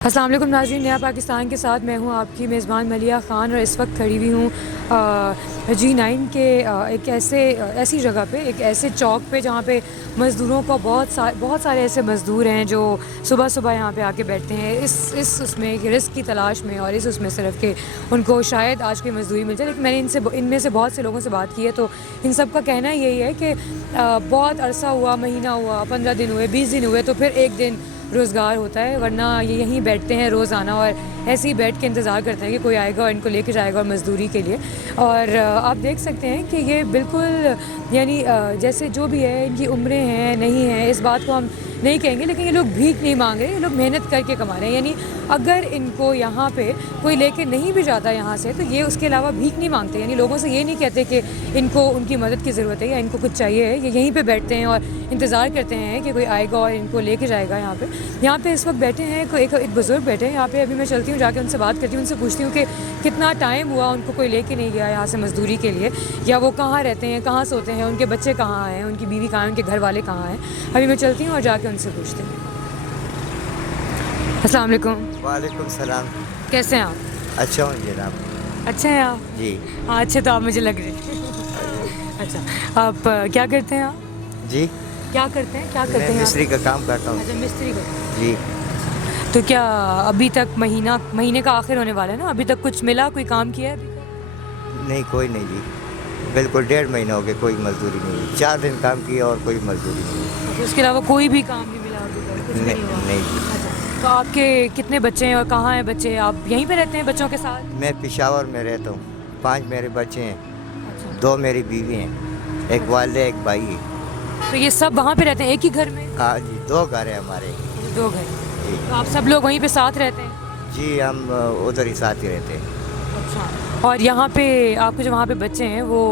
السلام علیکم ناظرین، نیا پاکستان کے ساتھ میں ہوں آپ کی میزبان ملیحہ خان، اور اس وقت کھڑی ہوئی ہوں G9 کے ایک ایسی جگہ پہ، ایک ایسے چوک پہ جہاں پہ مزدوروں کا بہت سارے ایسے مزدور ہیں جو صبح صبح یہاں پہ آ کے بیٹھتے ہیں اس میں رزق کی تلاش میں، اور اس میں صرف کہ ان کو شاید آج کی مزدوری مل جائے. لیکن میں نے ان میں سے بہت سے لوگوں سے بات کی ہے، تو ان سب کا کہنا یہی ہے کہ بہت عرصہ ہوا، مہینہ ہوا، 15 دن ہوئے، 20 دن ہوئے، تو پھر ایک دن روزگار ہوتا ہے، ورنہ یہ یہیں بیٹھتے ہیں روزانہ اور ایسے ہی بیٹھ کے انتظار کرتے ہیں کہ کوئی آئے گا اور ان کو لے کے جائے گا مزدوری کے لیے. اور آپ دیکھ سکتے ہیں کہ یہ بالکل یعنی جیسے جو بھی ہے ان کی عمریں ہیں نہیں ہیں اس بات کو ہم نہیں کہیں گے، لیکن یہ لوگ بھیک نہیں مانگ رہے، یہ لوگ محنت کر کے کما رہے ہیں. یعنی اگر ان کو یہاں پہ کوئی لے کے نہیں بھی جاتا یہاں سے، تو یہ اس کے علاوہ بھیک نہیں مانگتے. یعنی لوگوں سے یہ نہیں کہتے کہ ان کو ان کی مدد کی ضرورت ہے یا ان کو کچھ چاہیے ہے، یہ یہیں پہ بیٹھتے ہیں اور انتظار کرتے ہیں کہ کوئی آئے گا اور ان کو لے کے جائے گا. یہاں پہ اس وقت بیٹھے ہیں ایک بزرگ بیٹھے ہیں یہاں پہ. ابھی میں چلتی ہوں، جا کے ان سے بات کرتی ہوں، ان سے پوچھتی ہوں کہ کتنا ٹائم ہوا ان کو کوئی لے کے نہیں گیا یہاں سے مزدوری کے لیے، یا وہ کہاں رہتے ہیں، کہاں سوتے ہیں، ان کے بچے کہاں ہیں، ان کی بیوی کہاں ہے، ان کے گھر والے کہاں ہیں. ابھی میں چلتی ہوں اور جا کے ان سے پوچھتی ہوں. السلام علیکم. وعلیکم السلام. کیسے ہیں آپ؟ اچھا ہوں جناب. اچھا ہیں آپ؟ جی ہاں اچھے تو آپ مجھے لگ رہے ہیں. اچھا آپ کیا کرتے ہیں؟ آپ جی کیا کرتے ہیں؟ میں مستری کا کام کرتا ہوں. اچھا مستری کا. جی تو کیا ابھی تک مہینے کا آخر ہونے والا ہے نا، ابھی تک کچھ ملا، کوئی کام کیا ہے ابھی تک؟ نہیں کوئی نہیں جی، بالکل 1.5 مہینہ ہو گیا کوئی مزدوری نہیں ہوئی. 4 دن کام کیا اور کوئی مزدوری نہیں ہوئی. اس کے علاوہ کوئی بھی کام نہیں ملا ابھی تک؟ کچھ نہیں ہوا؟ نہیں جی. اچھا تو آپ کے کتنے بچے ہیں اور کہاں ہیں بچے؟ آپ یہیں پہ رہتے ہیں بچوں کے ساتھ؟ میں پشاور میں رہتا ہوں. 5 میرے بچے ہیں، اچھا 2 میری بیوی ہیں، ایک والدہ ایک بھائی ہے. تو یہ سب وہاں پہ رہتے ہیں ایک ہی گھر میں؟ ہاں جی 2 گھر ہیں ہمارے. 2 گھر. جی تو آپ سب لوگ وہیں پہ ساتھ رہتے ہیں؟ جی ہم ادھر ہی ساتھ ہی رہتے ہیں. اچھا. اور یہاں پہ آپ کے جو وہاں پہ بچے ہیں وہ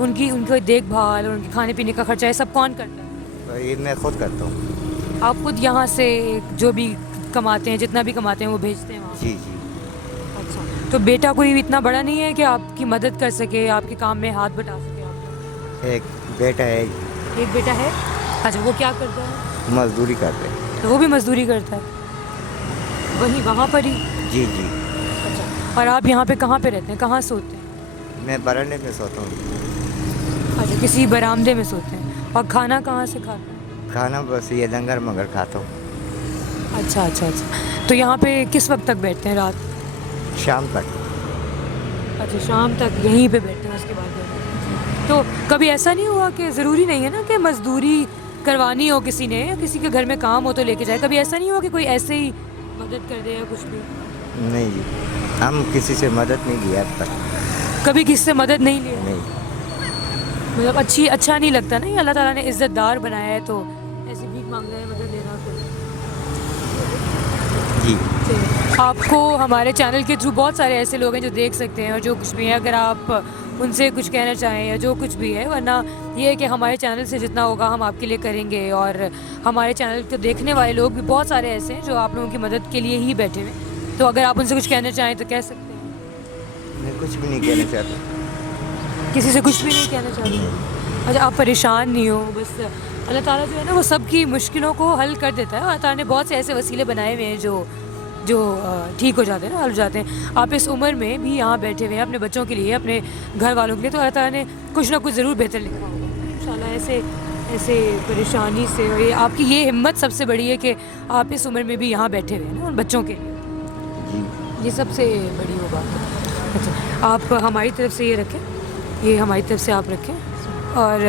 ان کی دیکھ بھال اور ان کے کھانے پینے کا خرچہ یہ سب کون کرتا ہے؟ یہ میں خود کرتا ہوں. آپ خود یہاں سے جو بھی کماتے ہیں، جتنا بھی کماتے ہیں وہ بھیجتے ہیں وہاں؟ جی جی. اچھا. تو بیٹا کوئی اتنا بڑا نہیں ہے کہ آپ کی مدد کر سکے، آپ کے کام میں ہاتھ بٹا سکے آپ کا؟ ایک بیٹا ہے. ایک بیٹا ہے. اچھا وہ کیا کرتا ہے؟ مزدوری کرتے ہیں. تو وہ بھی مزدوری کرتا ہے وہاں پر ہی؟ جی جی. اچھا. اور آپ یہاں پہ کہاں پہ رہتے ہیں، کہاں سوتے ہیں؟ میں برانڈے میں سوتا ہوں. اچھا کسی برآمدے میں سوتے ہیں. اور کھانا کہاں سے کھاتے ہیں؟ کھانا بس یہ لنگر مگر کھاتا ہوں. اچھا اچھا اچھا. تو یہاں پہ کس وقت تک بیٹھتے ہیں؟ رات؟ شام تک. اچھا شام تک یہیں پہ بیٹھتے ہیں، اس کے بعد بیٹھتے ہیں. تو کبھی ایسا نہیں ہوا کہ ضروری نہیں ہے نا کہ مزدوری کروانی ہو کسی نے، یا کسی کے گھر میں کام ہو تو لے کے جائے، کبھی ایسا نہیں ہوا کہ کوئی ایسے ہی مدد کر دے یا کچھ بھی؟ نہیں جی، ہم کسی سے مدد نہیں لی اب تک. کبھی کسی سے مدد نہیں لی؟ نہیں. مطلب اچھا نہیں لگتا نا، یہ اللہ تعالیٰ نے عزت دار بنایا ہے، تو ایسے بھیک مانگنا ہے مدد لینا کوئی. جی آپ کو ہمارے چینل کے تھرو بہت سارے ایسے لوگ ہیں جو دیکھ سکتے ہیں اور جو کچھ بھی ہیں، اگر آپ ان سے کچھ کہنا چاہیں یا جو کچھ بھی ہے، ورنہ یہ ہے کہ ہمارے چینل سے جتنا ہوگا ہم آپ کے لیے کریں گے. اور ہمارے چینل کو دیکھنے والے لوگ بھی بہت سارے ایسے ہیں جو آپ لوگوں کی مدد کے لیے ہی بیٹھے ہوئے ہیں، تو اگر آپ ان سے کچھ کہنا چاہیں تو کہہ سکتے ہیں. میں کچھ بھی نہیں کہنا چاہتا. کسی سے کچھ بھی نہیں کہنا چاہتے؟ اچھا آپ پریشان نہیں ہو، بس اللہ تعالیٰ جو ہے نا وہ سب کی مشکلوں کو حل کر دیتا ہے. اللہ تعالیٰ نے بہت سے ایسے وسیلے بنائے ہوئے ہیں جو ٹھیک ہو جاتے ہیں نا، حل ہو جاتے ہیں. آپ اس عمر میں بھی یہاں بیٹھے ہوئے ہیں اپنے بچوں کے لیے، اپنے گھر والوں کے لیے، تو اللہ تعالیٰ نے کچھ نہ کچھ ضرور بہتر لکھا ہوگا انشاءاللہ. ایسے پریشانی سے، اور یہ آپ کی یہ ہمت سب سے بڑی ہے کہ آپ اس عمر میں بھی یہاں بیٹھے ہوئے ہیں نا ان بچوں کے لیے. جی یہ سب سے بڑی وہ بات ہے. اچھا آپ ہماری طرف سے یہ رکھیں، یہ ہماری طرف سے آپ رکھیں. اور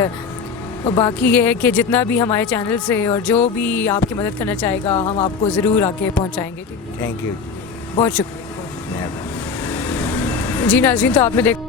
باقی یہ ہے کہ جتنا بھی ہمارے چینل سے اور جو بھی آپ کی مدد کرنا چاہے گا ہم آپ کو ضرور آ کے پہنچائیں گے. Thank you. بہت شکریہ. مہربانی. جی ناظرین، تو آپ نے دیکھا